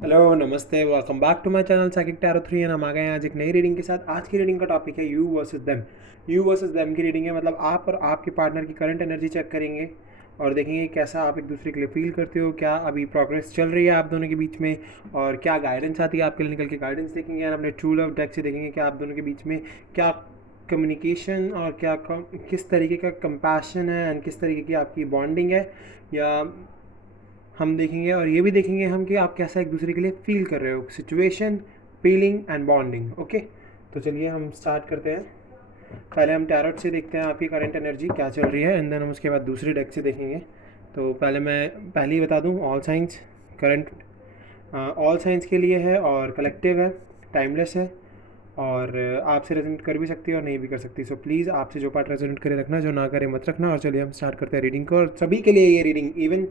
Hello नमस्ते, welcome back to my channel psychic tarot 3 and हम आ गए हैं आज एक नई रीडिंग के साथ। आज की रीडिंग का टॉपिक है you versus them. You versus them की रीडिंग है, मतलब आप और आपके पार्टनर की करंट एनर्जी चेक करेंगे और देखेंगे कैसा आप एक दूसरे के लिए फील करते हो, क्या अभी प्रोग्रेस चल रही है आप दोनों के बीच में और क्या गाइडेंस आती है आपके लिए। निकल के गाइडेंस देखेंगे और अपने ट्रू लव डेक से देखेंगे कि आप दोनों के बीच में क्या कम्युनिकेशन और किस तरीके का कंपैशन है एंड किस तरीके की आपकी बॉन्डिंग है, या हम देखेंगे और ये भी देखेंगे हम कि आप कैसा एक दूसरे के लिए फील कर रहे हो, situation, feeling and bonding. Okay, तो चलिए हम स्टार्ट करते हैं। पहले हम टैरोट से देखते हैं आपकी करंट एनर्जी क्या चल रही है एंड देन हम उसके बाद दूसरी डेक से देखेंगे। तो पहले ही बता दूं, all science current all science के लिए है और कलेक्टिव है, टाइमलेस है और आपसे रेजोनेट कर भी सकती है और नहीं भी कर सकती। सो प्लीज़ आपसे जो पार्ट रेजोनेट करे रखना, जो ना करे मत रखना। और चलिए हम स्टार्ट करते हैं रीडिंग को। और सभी के लिए ये रीडिंग, इवन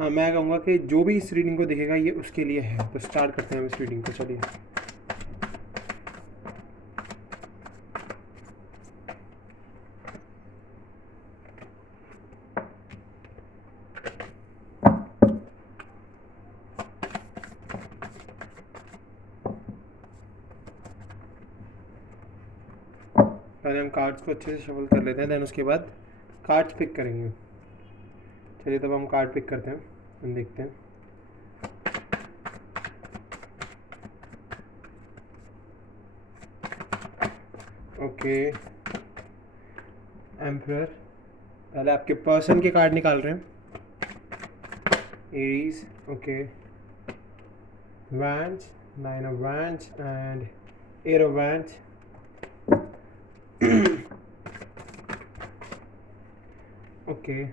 मैं कहूँगा कि जो भी इस रीडिंग को देखेगा ये उसके लिए है। तो स्टार्ट करते हैं हम इस रीडिंग को। चलिए, पहले हम कार्ड्स को अच्छे से शफल कर लेते हैं, देन उसके बाद कार्ड्स पिक करेंगे। चलिए तब हम कार्ड पिक करते हैं, हम देखते हैं। Okay, emperor. पहले आपके पर्सन के कार्ड निकाल रहे हैं। Aries, okay, wands, nine of wands and eight of wands. Okay,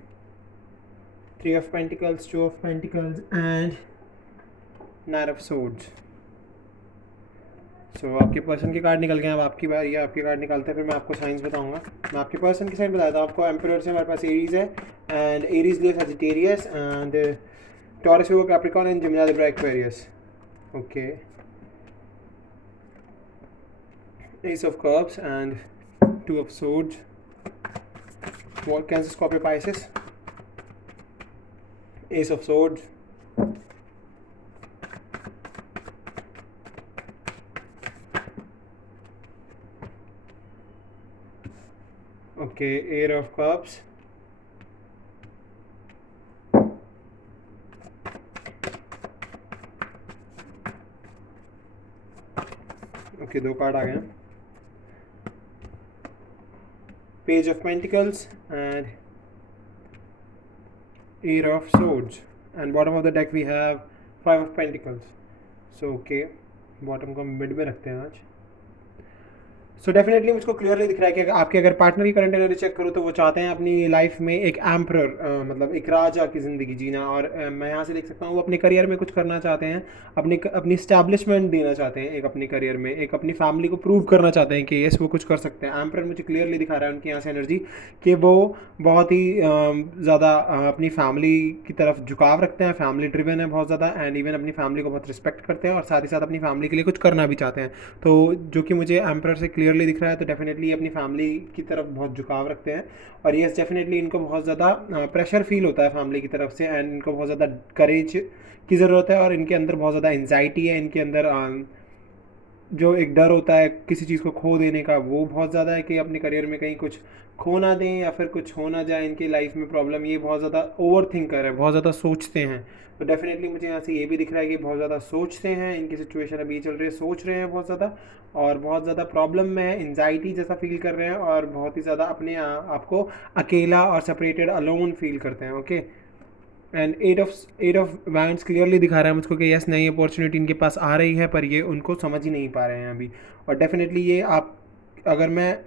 three of pentacles, two of pentacles and nine of swords. So आपके पर्सन के कार्ड निकल गए हैं। अब आपकी बारी है, आपके कार्ड निकालते हैं, फिर मैं आपको साइंस बताऊंगा। मैं आपके पर्सन की साइड बताता हूँ आपको। एम्परर से हमारे पास एरीज है एंड एरीज लिए सजिटेरियस एंड टॉरस हुआ Capricorn and Gemini Libra Aquarius. Okay, ace of cups and two of swords, Cancer, Scorpio, Pisces, ace of swords, okay, eight of cups, okay, दो card आ गए हैं। Page of pentacles and eight of swords and bottom of the deck we have five of pentacles. So okay, bottom को mid में रखते हैं आज। So definitely मुझको क्लियरली दिख रहा है कि आपके अगर पार्टनर की करंट एनर्जी चेक करो तो वो चाहते हैं अपनी लाइफ में एक एम्परर, मतलब एक राजा की ज़िंदगी जीना। और मैं यहाँ से देख सकता हूँ वो अपने करियर में कुछ करना चाहते हैं, अपनी स्टैब्लिशमेंट देना चाहते हैं, एक अपने करियर में एक अपनी फैमिली को प्रूव करना चाहते हैं कि यस वो कुछ कर सकते हैं। एम्परर मुझे क्लियरली दिखा रहा है उनकी यहाँ से एनर्जी कि वो बहुत ही ज़्यादा अपनी फैमिली की तरफ झुकाव रखते हैं, फैमिली ड्रिवन है बहुत ज़्यादा एंड इवन अपनी फैमिली को बहुत रिस्पेक्ट करते हैं और साथ ही साथ अपनी फैमिली के लिए कुछ करना भी चाहते हैं। तो जो कि मुझे एम्परर से क्लियरली दिख रहा है, तो डेफिनेटली अपनी फैमिली की तरफ बहुत झुकाव रखते हैं। और येस, डेफिनेटली इनको बहुत ज़्यादा प्रेशर फील होता है फैमिली की तरफ से एंड इनको बहुत ज़्यादा करेज की ज़रूरत है और इनके अंदर बहुत ज़्यादा एंजाइटी है। इनके अंदर जो एक डर होता है किसी चीज़ को खो देने का, वो बहुत ज़्यादा है कि अपने करियर में कहीं कुछ खो ना दें या फिर कुछ हो ना जाए इनकी लाइफ में प्रॉब्लम। ये बहुत ज़्यादा ओवर थिंकर है, बहुत ज़्यादा सोचते हैं। तो डेफिनेटली मुझे यहाँ से ये भी दिख रहा है कि बहुत ज़्यादा सोचते हैं, इनकी सिचुएशन अभी ये चल रही है, सोच रहे हैं बहुत ज़्यादा और बहुत ज़्यादा प्रॉब्लम में है, एंजाइटी जैसा फील कर रहे हैं और बहुत ही ज़्यादा अपने आप को अकेला और सेपरेटेड, अलोन फील करते हैं। Okay, and eight of wands clearly दिखा रहा है मुझको कि यस नई अपॉर्चुनिटी इनके पास आ रही है पर ये उनको समझ ही नहीं पा रहे हैं अभी। और डेफिनेटली ये आप, अगर मैं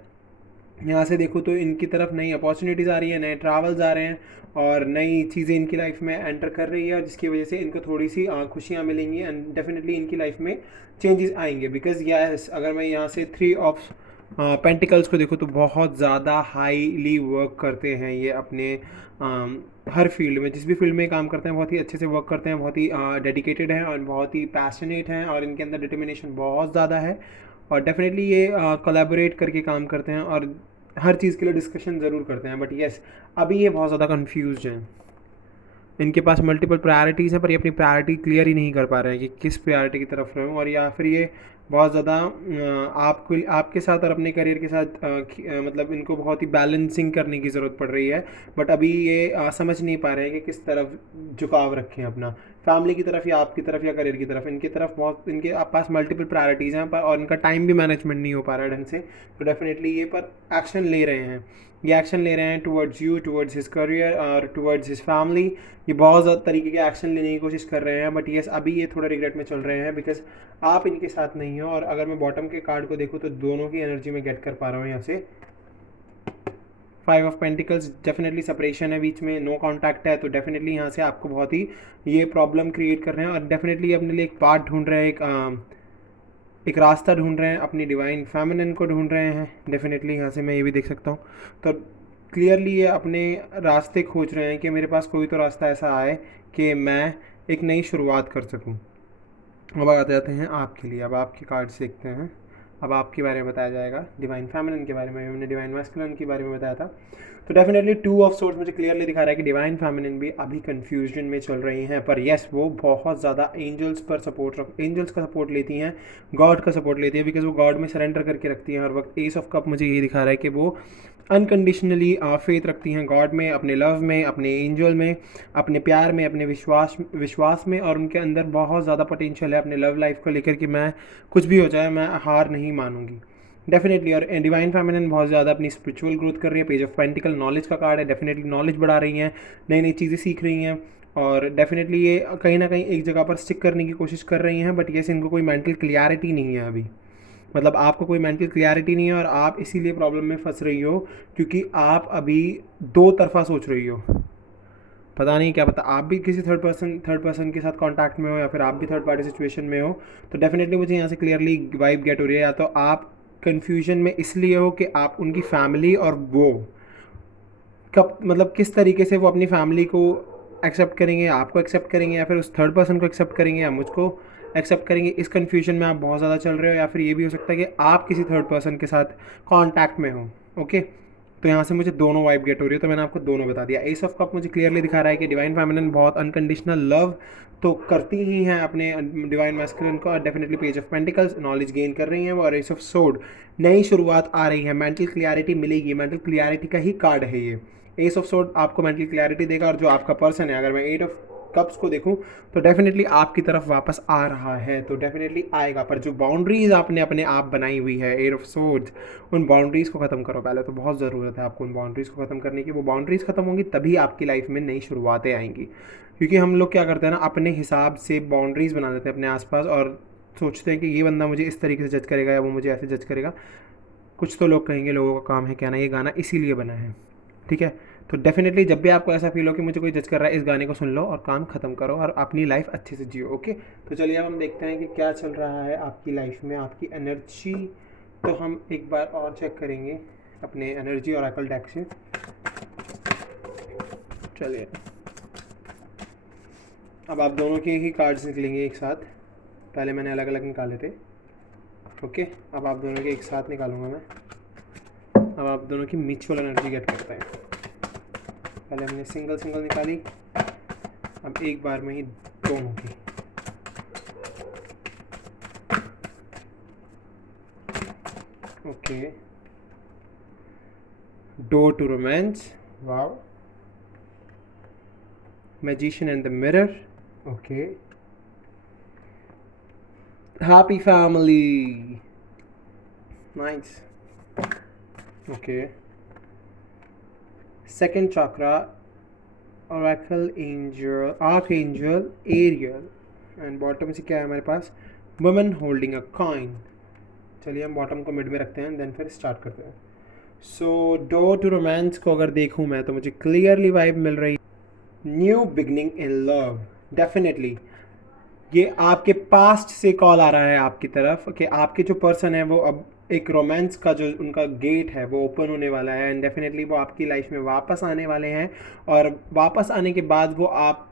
यहाँ से देखूँ तो इनकी तरफ नई अपॉर्चुनिटीज़ आ रही है, नए ट्रैवल्स आ रहे हैं और नई चीज़ें इनकी लाइफ में एंटर कर रही है जिसकी वजह से इनको थोड़ी सी खुशियाँ मिलेंगी एंड डेफिनेटली इनकी लाइफ में चेंजेस आएंगे। बिकॉज यस, अगर मैं यहाँ से थ्री ऑफ पेंटिकल्स को देखो तो बहुत ज़्यादा हाईली वर्क करते हैं ये अपने हर फील्ड में, जिस भी फील्ड में काम करते हैं बहुत ही अच्छे से वर्क करते हैं, बहुत ही डेडिकेटेड हैं और बहुत ही पैशनेट हैं और इनके अंदर डिटर्मिनेशन बहुत ज़्यादा है। और डेफिनेटली ये कोलैबोरेट करके काम करते हैं और हर चीज़ के लिए डिस्कशन ज़रूर करते हैं। बट येस, अभी ये बहुत ज़्यादा कन्फ्यूज हैं। इनके पास मल्टीपल प्रायोरिटीज़ हैं पर ये अपनी प्रायोरिटी क्लियर ही नहीं कर पा रहे हैं कि किस प्रायोरिटी की तरफ रहूँ, और या फिर ये बहुत ज़्यादा आपको आपके साथ और अपने करियर के साथ मतलब इनको बहुत ही बैलेंसिंग करने की ज़रूरत पड़ रही है। बट अभी ये समझ नहीं पा रहे हैं कि किस तरफ झुकाव रखें अपना, फैमिली की तरफ या आपकी तरफ या करियर की तरफ। इनकी तरफ बहुत, इनके पास मल्टीपल प्रायोरिटीज़ हैं पर, और इनका टाइम भी मैनेजमेंट नहीं हो पा रहा है ढंग से। तो डेफिनेटली ये पर एक्शन ले रहे हैं, ये एक्शन ले रहे हैं towards you, towards his career और टुवर्ड्स हिज फैमिली। ये बहुत ज़्यादा तरीके के एक्शन लेने की कोशिश कर रहे हैं, बट येस अभी ये थोड़ा रिग्रेट में चल रहे हैं बिकॉज आप इनके साथ नहीं हो। और अगर मैं बॉटम के कार्ड को देखूँ तो दोनों की एनर्जी में गेट कर पा रहा हूँ यहाँ से। 5 ऑफ पेंटिकल्स, डेफिनेटली सेपरेशन है बीच में, नो कॉन्टैक्ट है, तो डेफिनेटली यहाँ से आपको बहुत ही ये प्रॉब्लम क्रिएट कर रहे हैं और डेफिनेटली अपने लिए एक पार्ट ढूंढ रहे हैं, एक रास्ता ढूंढ रहे हैं, अपनी डिवाइन फेमिनिन को ढूंढ रहे हैं। डेफिनेटली यहाँ से मैं ये भी देख सकता हूँ। तो क्लियरली ये अपने रास्ते खोज रहे हैं कि मेरे पास कोई तो रास्ता ऐसा आए कि मैं एक नई शुरुआत कर सकूँ। अब आ जाते हैं आपके लिए, अब आपके कार्ड्स देखते हैं। अब आपके बारे में बताया जाएगा, डिवाइन फेमिनिन के बारे में, हमने डिवाइन मैस्कुलिन के बारे में बताया था। तो डेफिनेटली 2 ऑफ सोर्ड्स मुझे क्लियरली दिखा रहा है कि डिवाइन फेमिनिन भी अभी कंफ्यूजन में चल रही हैं, पर येस वो बहुत ज़्यादा एंजल्स पर सपोर्ट एंजल्स का सपोर्ट लेती हैं, गॉड का सपोर्ट लेती है, बिकॉज वो गॉड में सरेंडर करके रखती हैं हर वक्त। एस ऑफ कप मुझे ये दिखा रहा है कि वो अनकंडीशनली फेथ रखती हैं गॉड में, अपने लव में, अपने एंजल में, अपने प्यार में, अपने विश्वास में, और उनके अंदर बहुत ज़्यादा पोटेंशियल है अपने लव लाइफ को लेकर कि मैं कुछ भी हो जाए मैं हार नहीं मानूंगी डेफिनेटली। और डिवाइन फेमिनिन बहुत ज़्यादा अपनी स्पिरिचुअल ग्रोथ कर रही है। पेज ऑफ पेंटिकल नॉलेज का कार्ड है, डेफिनेटली नॉलेज बढ़ा रही हैं, नई नई चीज़ें सीख रही हैं, और डेफिनेटली ये कहीं ना कहीं एक जगह पर स्टिक करने की कोशिश कर रही हैं। बट ये इनको कोई मेंटल क्लियरिटी नहीं है अभी, मतलब आपको कोई मेंटल क्लियरिटी नहीं है और आप इसीलिए प्रॉब्लम में फंस रही हो क्योंकि आप अभी दो तरफा सोच रही हो। पता नहीं क्या पता आप भी किसी थर्ड पर्सन के साथ कांटेक्ट में हो या फिर आप भी थर्ड पार्टी सिचुएशन में हो। तो डेफिनेटली मुझे यहाँ से क्लियरली वाइब गेट हो रही है, या तो आप कन्फ्यूजन में इसलिए हो कि आप उनकी फैमिली और वो कब, मतलब किस तरीके से वो अपनी फैमिली को एक्सेप्ट करेंगे, आपको एक्सेप्ट करेंगे, या फिर उस थर्ड पर्सन को एक्सेप्ट करेंगे या मुझको एक्सेप्ट करेंगे। इस कन्फ्यूजन में आप बहुत ज़्यादा चल रहे हो, या फिर ये भी हो सकता है कि आप किसी थर्ड पर्सन के साथ कांटेक्ट में हो। ओके, तो यहाँ से मुझे दोनों वाइब गेट हो रही है, तो मैंने आपको दोनों बता दिया। एस ऑफ कप मुझे क्लियरली दिखा रहा है कि डिवाइन फेमिनिन बहुत अनकंडीशनल लव तो करती ही हैं अपने डिवाइन मैस्कुलिन को, और definitely page of pentacles knowledge gain कर रही हैं वो, और एस ऑफ सोर्ड नई शुरुआत आ रही है, मेंटल क्लियरिटी मिलेगी, मेंटल क्लियरिटी का ही कार्ड है ये। एस ऑफ सोर्ड आपको मेंटल क्लियरिटी देगा, और जो आपका पर्सन है, अगर मैं 8 ऑफ कप्स को देखूं तो डेफिनेटली आपकी तरफ वापस आ रहा है, तो डेफिनेटली आएगा। पर जो बाउंड्रीज आपने अपने आप बनाई हुई है 8 ऑफ सोर्ड्स, उन बाउंड्रीज़ को ख़त्म करो पहले, तो बहुत ज़रूरत है आपको उन बाउंड्रीज़ को ख़त्म करने की। वो बाउंड्रीज़ ख़त्म होंगी तभी आपकी लाइफ में नई शुरुआतें आएंगी, क्योंकि हम लोग क्या करते हैं ना, अपने हिसाब से बाउंड्रीज़ बना लेते हैं अपने आसपास और सोचते हैं कि ये बंदा मुझे इस तरीके से जज करेगा या वो मुझे ऐसे जज करेगा। कुछ तो लोग कहेंगे, लोगों का काम है कहना ये गाना इसीलिए बना है, ठीक है। तो डेफिनेटली जब भी आपको ऐसा फील हो कि मुझे कोई जज कर रहा है, इस गाने को सुन लो और काम ख़त्म करो और अपनी लाइफ अच्छे से जियो। ओके, तो चलिए अब हम देखते हैं कि क्या चल रहा है आपकी लाइफ में, आपकी एनर्जी। तो हम एक बार और चेक करेंगे अपने एनर्जी और ऑरेकल डेक से। चलिए अब आप दोनों के ही कार्ड्स निकलेंगे एक साथ, पहले मैंने अलग अलग निकाले थे। ओके, अब आप दोनों के एक साथ निकालूंगा मैं। अब आप दोनों की म्यूचुअल एनर्जी गेट करते हैं। पहले हमने सिंगल सिंगल निकाली, अब एक बार में ही दोनों की। Okay, door to romance, wow, magician and the mirror, okay, happy family, nice, okay, second chakra, oracle angel, archangel Ariel, and bottom से क्या है हमारे पास, वुमन होल्डिंग अ कॉइन। चलिए हम बॉटम को मिड में रखते हैं, देन फिर स्टार्ट करते हैं। सो डोर टू रोमांस को अगर देखूं मैं तो मुझे क्लियरली वाइब मिल रही, new beginning in love. Definitely ये आपके पास्ट से कॉल आ रहा है आपकी तरफ कि आपके जो पर्सन है वो अब एक रोमांस का जो उनका गेट है वो ओपन होने वाला है, एंड डेफिनेटली वो आपकी लाइफ में वापस आने वाले हैं। और वापस आने के बाद वो आप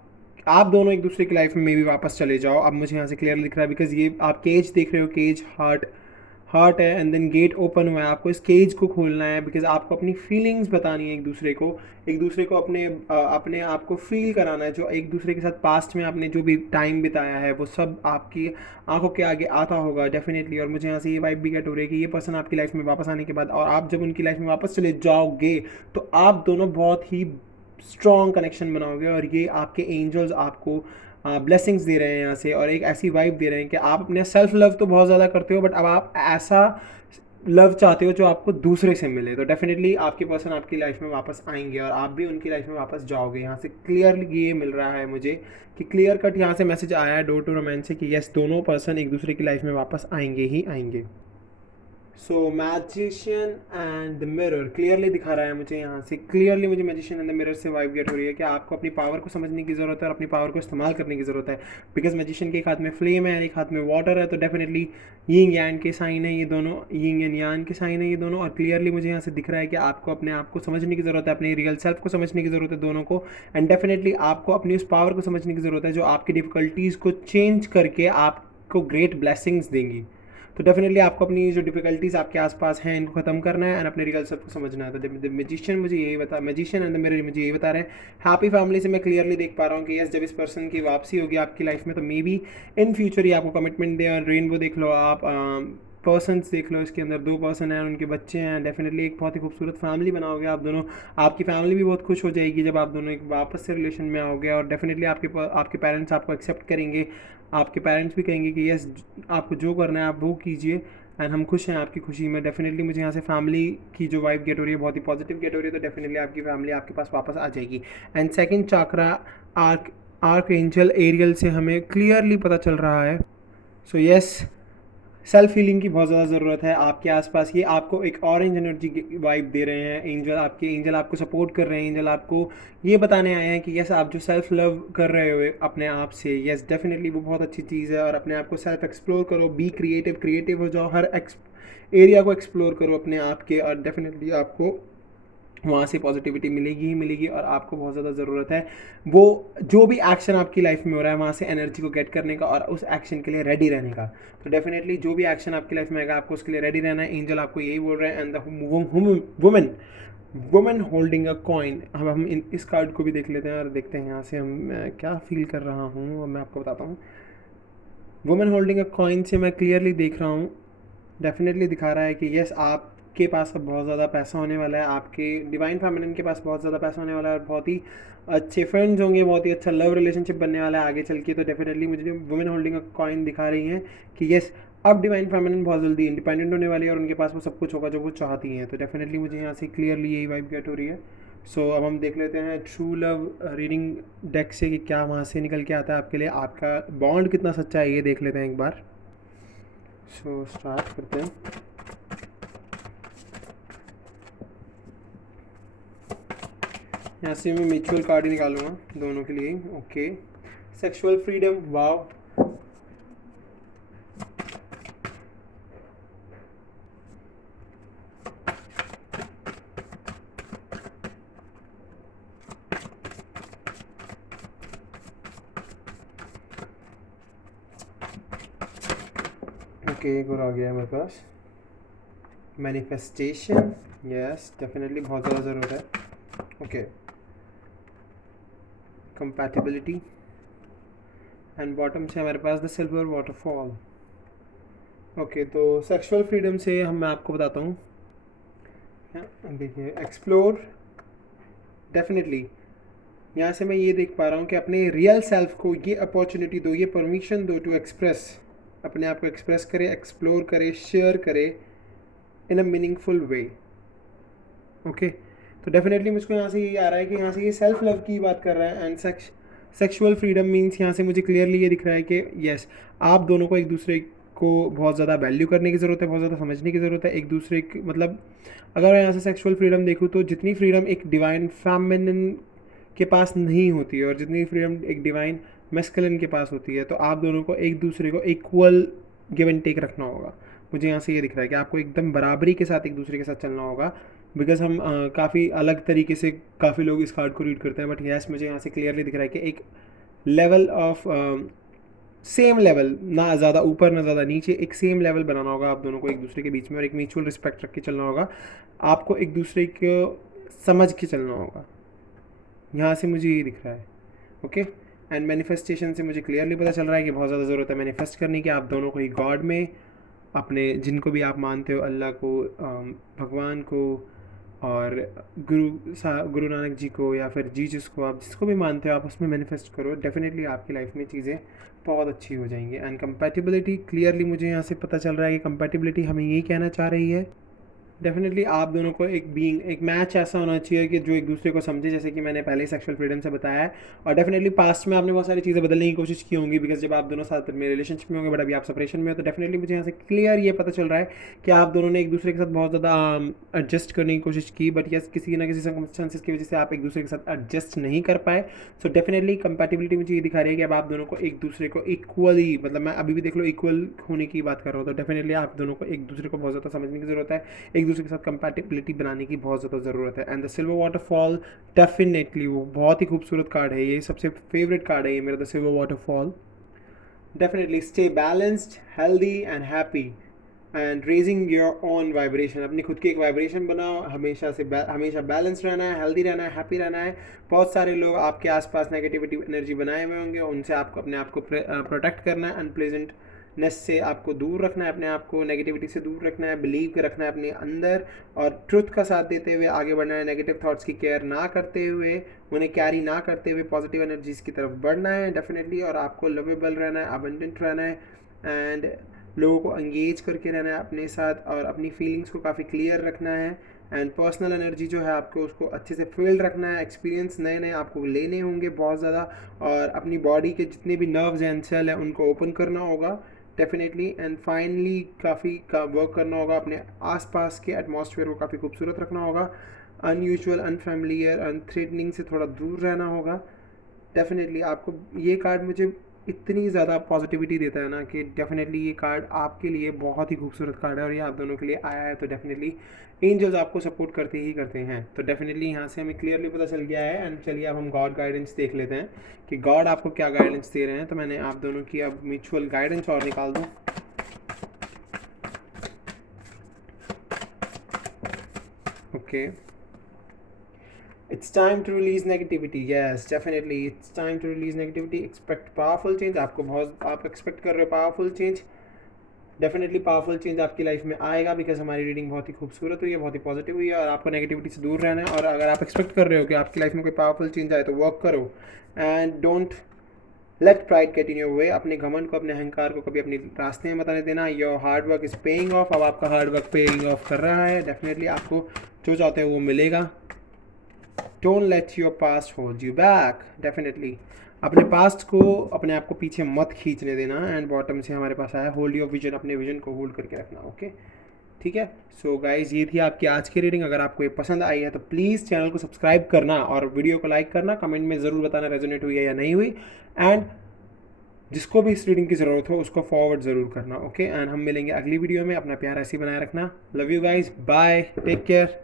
दोनों एक दूसरे की लाइफ में भी वापस चले जाओ। अब मुझे यहाँ से क्लियर दिख रहा है, बिकॉज ये आप केज देख रहे हो, केज हार्ट है एंड देन गेट ओपन हुआ है, आपको इस केज को खोलना है बिकॉज आपको अपनी फीलिंग्स बतानी है एक दूसरे को अपने आप को फील कराना है, जो एक दूसरे के साथ पास्ट में आपने जो भी टाइम बिताया है वो सब आपकी आंखों के आगे आता होगा डेफिनेटली। और मुझे यहाँ से ये वाइब भी गेट हो रही है कि ये पर्सन आपकी लाइफ में वापस आने के बाद और आप जब उनकी लाइफ में वापस चले जाओगे तो आप दोनों बहुत ही स्ट्रॉन्ग कनेक्शन बनाओगे और ये आपके एंजल्स आपको ब्लेसिंग्स दे रहे हैं यहाँ से और एक ऐसी वाइब दे रहे हैं कि आप अपने सेल्फ लव तो बहुत ज़्यादा करते हो बट अब आप ऐसा लव चाहते हो जो आपको दूसरे से मिले। तो डेफिनेटली आपके पर्सन आपकी लाइफ में वापस आएंगे और आप भी उनकी लाइफ में वापस जाओगे। यहाँ से क्लियरली ये मिल रहा है मुझे कि क्लियर कट यहाँ से मैसेज आया है डोर टू रोमांस से कि यस दोनों पर्सन एक दूसरे की लाइफ में वापस आएंगे ही आएंगे। So magician and the mirror clearly दिखा रहा है मुझे यहाँ से, क्लियरली मुझे मैजिशियन एंड द मिरर से वाइब गेट हो रही है कि आपको अपनी पावर को समझने की ज़रूरत है और अपनी पावर को इस्तेमाल करने की ज़रूरत है बिकॉज मैजिशियन के एक हाथ में फ्लेम है एक हाथ में वाटर है। तो डेफिनेटली यिंग यांग के साइन है ये दोनों, यिंग एंड यांग के साइन है ये दोनों और क्लियरली मुझे यहाँ से दिख रहा है कि आपको अपने आप को समझने की ज़रूरत है, अपने रियल सेल्फ को समझने की ज़रूरत है दोनों को एंड डेफिनेटली आपको अपनी उस पावर को समझने की ज़रूरत है जो आपकी डिफ़िकल्टीज़ को चेंज करके आपको ग्रेट ब्लेसिंग्स देंगी। तो डेफिनेटली आपको अपनी जो डिफिकल्टीज आपके आसपास हैं इनको खत्म करना है एंड अपने रियल सेल्फ को समझना है। तो मैजिशियन मुझे यही बता, मैजिशियन एंड मेरे मुझे यही बता रहे हैं। हैप्पी फैमिली से मैं क्लियरली देख पा रहा हूँ कि यस जब इस पर्सन की वापसी होगी आपकी लाइफ में तो मे बी इन फ्यूचर ही आपको कमिटमेंट दे। और रेनबो देख लो आप, पर्सनस देख लो, इसके अंदर 2 पर्सन हैं और उनके बच्चे हैं। डेफिनेटली एक बहुत ही खूबसूरत फैमिली बनाओगे आप दोनों, आपकी फैमिली भी बहुत खुश हो जाएगी जब आप दोनों एक वापस से रिलेशन में आओगे और डेफिनेटली आपके पेरेंट्स आपको एक्सेप्ट करेंगे, आपके पेरेंट्स भी कहेंगे कि यस आपको जो करना है आप वो कीजिए एंड हम खुश हैं आपकी खुशी में। डेफिनेटली मुझे यहाँ से फैमिली की जो वाइब गेट हो रही है बहुत ही पॉजिटिव गेट हो रही है। तो डेफिनेटली आपकी फैमिली आपके पास वापस आ जाएगी। And second chakra archangel Ariel से हमें क्लियरली पता चल रहा है। सो यस सेल्फ हीलिंग की बहुत ज़्यादा ज़रूरत है आपके आसपास। ये आपको एक ऑरेंज एनर्जी वाइब दे रहे हैं एंजल आपको सपोर्ट कर रहे हैं। एंजल आपको ये बताने आए हैं कि यस आप जो सेल्फ लव कर रहे हो अपने आप से, यस डेफिनेटली वो बहुत अच्छी चीज़ है और अपने आप को सेल्फ एक्सप्लोर करो, बी क्रिएटिव हो जाओ, हर एरिया को एक्सप्लोर करो अपने आप के और डेफिनेटली आपको वहाँ से पॉजिटिविटी मिलेगी ही मिलेगी। और आपको बहुत ज़्यादा ज़रूरत है वो जो भी एक्शन आपकी लाइफ में हो रहा है वहाँ से एनर्जी को गेट करने का और उस एक्शन के लिए रेडी रहने का। तो डेफिनेटली जो भी एक्शन आपकी लाइफ में आएगा आपको उसके लिए रेडी रहना है। एंजल आपको यही बोल रहे हैं। And the women holding a coin, हम इस कार्ड को भी देख लेते हैं और देखते हैं यहाँ से हम क्या फील कर रहा हूँ और मैं आपको बताता हूँ। वुमेन होल्डिंग अ कॉइन से मैं क्लियरली देख रहा हूँ, डेफिनेटली दिखा रहा है कि यस आपके पास अब बहुत ज़्यादा पैसा होने वाला है, आपके डिवाइन फेमिनिन के पास बहुत ज़्यादा पैसा होने वाला है और बहुत ही अच्छे फ्रेंड्स होंगे, बहुत ही अच्छा लव रिलेशनशिप बनने वाला है आगे चल के। तो डेफिनेटली मुझे वुमेन होल्डिंग अ कॉइन दिखा रही हैं कि यस अब डिवाइन फेमिनिन बहुत जल्दी इंडिपेंडेंट होने वाली है और उनके पास वो सब कुछ होगा जो वो चाहती हैं। तो डेफिनेटली मुझे यहाँ से क्लियरली यही वाइब गेट हो रही है। सो अब हम देख लेते हैं ट्रू लव रीडिंग डेक से कि क्या वहाँ से निकल के आता है आपके लिए, आपका बॉन्ड कितना सच्चा है ये देख लेते हैं एक बार। सो स्टार्ट करते हैं। यहाँ से मैं म्यूचुअल कार्ड ही निकालूंगा दोनों के लिए। ओके, सेक्सुअल फ्रीडम, वाव, ओके एक और आ गया है मेरे पास। मैनिफेस्टेशन, यस डेफिनेटली बहुत ज़्यादा ज़रूरत है। ओके, कंपैटिबिलिटी एंड बॉटम से हमारे पास द सिल्वर वाटरफॉल। ओके, तो सेक्सुअल फ्रीडम से मैं आपको बताता हूँ। देखिए एक्सप्लोर, डेफिनेटली यहाँ से मैं ये देख पा रहा हूँ कि अपने रियल सेल्फ को ये अपॉर्चुनिटी दो, ये परमिशन दो टू एक्सप्रेस, अपने आप को एक्सप्रेस करे, एक्सप्लोर करे, शेयर करे इन अ मीनिंगफुल वे। ओके, तो डेफिनेटली मुझको यहाँ से ये आ रहा है कि यहाँ से ये सेल्फ लव की बात कर रहा है एंड सेक्सुअल फ्रीडम मीन्स यहाँ से मुझे क्लियरली ये दिख रहा है कि यस आप दोनों को एक दूसरे को बहुत ज़्यादा वैल्यू करने की ज़रूरत है, बहुत ज़्यादा समझने की ज़रूरत है एक दूसरे की। मतलब अगर मैं यहाँ से सेक्सुअल फ्रीडम देखूँ तो जितनी फ्रीडम एक डिवाइन फेमिनिन के पास नहीं होती है और जितनी फ्रीडम एक डिवाइन मैस्कुलिन के पास होती है, तो आप दोनों को एक दूसरे को इक्वल गिव एंड टेक रखना होगा। मुझे यहाँ से ये दिख रहा है कि आपको एकदम बराबरी के साथ एक दूसरे के साथ चलना होगा बिकॉज हम काफ़ी अलग तरीके से काफ़ी लोग इस कार्ड को रीड करते हैं बट यस मुझे यहाँ से क्लियरली दिख रहा है कि एक लेवल ऑफ सेम लेवल, ना ज़्यादा ऊपर ना ज़्यादा नीचे, एक सेम लेवल बनाना होगा आप दोनों को एक दूसरे के बीच में, और एक म्यूचुअल रिस्पेक्ट रख के चलना होगा। आपको एक दूसरे को समझ के चलना होगा। यहाँ से मुझे ये दिख रहा है। ओके, एंड मैनिफेस्टेशन से मुझे क्लियरली पता चल रहा है कि बहुत ज़्यादा ज़रूरत है मैनिफेस्ट करने की आप दोनों को ही गॉड में, अपने जिनको भी आप मानते हो, अल्लाह को, भगवान को, और गुरु नानक जी को, या फिर जीसस को, आप जिसको भी मानते हो आप उसमें मैनिफेस्ट करो। डेफिनेटली आपकी लाइफ में चीज़ें बहुत अच्छी हो जाएंगी। एंड कंपैटिबिलिटी, क्लियरली मुझे यहाँ से पता चल रहा है कि कंपैटिबिलिटी हमें यही कहना चाह रही है। डेफिनेटली आप दोनों को एक मैच ऐसा होना चाहिए कि जो एक दूसरे को समझे, जैसे कि मैंने पहले ही सेक्सुअल फ्रीडम से बताया है। और डेफिनेटली पास्ट में आपने बहुत सारी चीज़ें बदलने की कोशिश की होंगी, बिकॉज जब आप दोनों साथ में रिलेशनशिप में होंगे, बट अभी आप सेपरेशन में हो, तो डेफिनेटली मुझे यहाँ से क्लियर ये पता चल रहा है कि आप दोनों ने एक दूसरे के साथ बहुत ज़्यादा एडजस्ट करने की कोशिश की, बट यस किसी ना किसी सर्कमस्टांसेस की वजह से आप एक दूसरे के साथ एडजस्ट नहीं कर पाए। सो डेफिनेटली कंपैटिबिलिटी मुझे ये दिखा रही है कि अब आप दोनों को एक दूसरे को इक्वली, मतलब मैं अभी भी देख लो इक्वल होने की बात कर रहा हूँ, तो डेफिनेटली आप दोनों को एक दूसरे को बहुत ज़्यादा समझने की ज़रूरत है, एक दूसरे के साथ कंपैटिबिलिटी बनाने की बहुत ज़्यादा ज़रूरत है। And the silver waterfall, definitely वो बहुत ही खूबसूरत कार्ड है, ये सबसे फेवरेट कार्ड है ये मेरा, the silver waterfall. Definitely stay balanced, healthy and happy, and raising your own vibration. अपनी खुद की एक वाइब्रेशन बनाओ, हमेशा बैलेंस रहना है, हेल्दी रहना है, हैप्पी रहना है। बहुत सारे लोग आपके आसपास नेगेटिविटी एनर्जी बनाए हुए होंगे, उनसे आपको अपने आप को प्रोटेक्ट करना है, अनप्लेजेंटनेस से आपको दूर रखना है, अपने आप को नेगेटिविटी से दूर रखना है, बिलीव के रखना है अपने अंदर, और ट्रुथ का साथ देते हुए आगे बढ़ना है। नेगेटिव थॉट्स की केयर ना करते हुए, उन्हें कैरी ना करते हुए पॉजिटिव एनर्जीज की तरफ बढ़ना है डेफिनेटली। और आपको लवेबल रहना है, अबंडेंट रहना है, एंड लोगों को एंगेज करके रहना है अपने साथ, और अपनी फीलिंग्स को काफ़ी क्लियर रखना है। एंड पर्सनल एनर्जी जो है आपको उसको अच्छे से फील्ड रखना है, एक्सपीरियंस नए नए आपको लेने होंगे बहुत ज़्यादा, और अपनी बॉडी के जितने भी नर्व्स एंड सेल हैं उनको ओपन करना होगा डेफिनेटली। एंड फाइनली काफ़ी वर्क करना होगा, अपने आसपास के एटमॉस्फेयर को काफ़ी खूबसूरत रखना होगा, अनयूजुअल, अनफेमिलियर, अनथ्रेटनिंग से थोड़ा दूर रहना होगा। डेफिनेटली आपको ये कार्ड मुझे इतनी ज़्यादा पॉजिटिविटी देता है ना कि डेफिनेटली ये कार्ड आपके लिए बहुत ही खूबसूरत कार्ड है, और ये आप दोनों के लिए आया है, तो डेफिनेटली एंजल्स आपको सपोर्ट करते ही करते हैं। तो डेफिनेटली यहाँ से हमें क्लियरली पता चल गया है। एंड चलिए अब हम गॉड गाइडेंस देख लेते हैं कि गॉड आपको क्या गाइडेंस दे रहे हैं। तो मैंने आप दोनों की अब म्यूचुअल गाइडेंस और निकाल दूँ। Okay, It's time to release negativity. Yes, definitely. It's time to release negativity. Expect powerful change. आप एक्सपेक्ट कर रहे हो powerful change. Definitely powerful change आपकी लाइफ में आएगा, बिकॉज हमारी रीडिंग बहुत ही खूबसूरत हुई है, बहुत ही पॉजिटिव हुई है, और आपको नेगेटिविटी से दूर रहना है। और अगर आप एक्सपेक्ट कर रहे हो कि आपकी लाइफ में कोई पावरफुल चेंज आए, तो वर्क करो, and don't let pride get in your way. अपने घमंड को, अपने अहंकार को कभी अपने रास्ते में बताने देना। Your hard work is paying off. अब आपका हार्ड वर्क पेइंग ऑफ कर रहा है। डेफिनेटली आपको जो चाहते हो वो मिलेगा। Don't let your past hold you back. Definitely अपने पास्ट को, अपने आप को पीछे मत खींचने देना। एंड बॉटम से हमारे पास आया होल्ड योर विजन। अपने विजन को होल्ड करके रखना। ओके, ठीक है। सो गाइज, ये थी आपकी आज की रीडिंग। अगर आपको ये पसंद आई है तो प्लीज़ चैनल को सब्सक्राइब करना, और वीडियो को लाइक करना, कमेंट में ज़रूर बताना रेजोनेट हुई है या नहीं हुई, एंड जिसको भी इस रीडिंग की ज़रूरत हो उसको फॉरवर्ड ज़रूर करना। ओके, एंड हम मिलेंगे अगली वीडियो में। अपना प्यार ऐसे ही बनाए रखना। Love you guys, bye, take care.